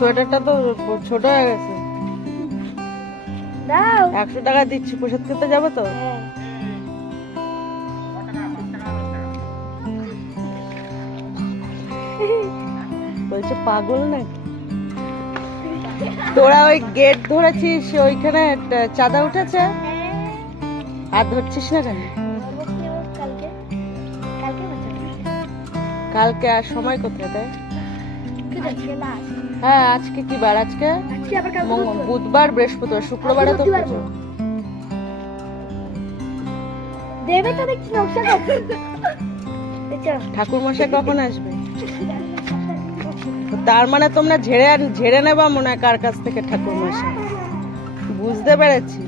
সোয়েটারটা তো ছোট হয়ে গেছে। দাও 100 টাকা দিচ্ছি, প্রসাদ খেতে যাবো তো। হ্যাঁ। বলছে পাগল নাকি? তোরা ওই গেট ধরেছিস, ওইখানে চাঁদা উঠেছে আর ধরছিস না কেন? কালকে কালকে কালকে আর সময় কোথায় দেয়? আজকে লাস্ট। হ্যাঁ আজকে কি বার? আজকে আজকে আবার কালকে বুধবার, বৃহস্পতিবার, শুক্রবারে তো পুজো। দেবে তো দেখছি নকশা করছে। ঠাকুর মশাই কখন আসবে? তার মানে তোমরা ঝেড়ে নেবা মনে হয় কার কাছ থেকে ঠাকুর মশাই। বুঝতে পেরেছি।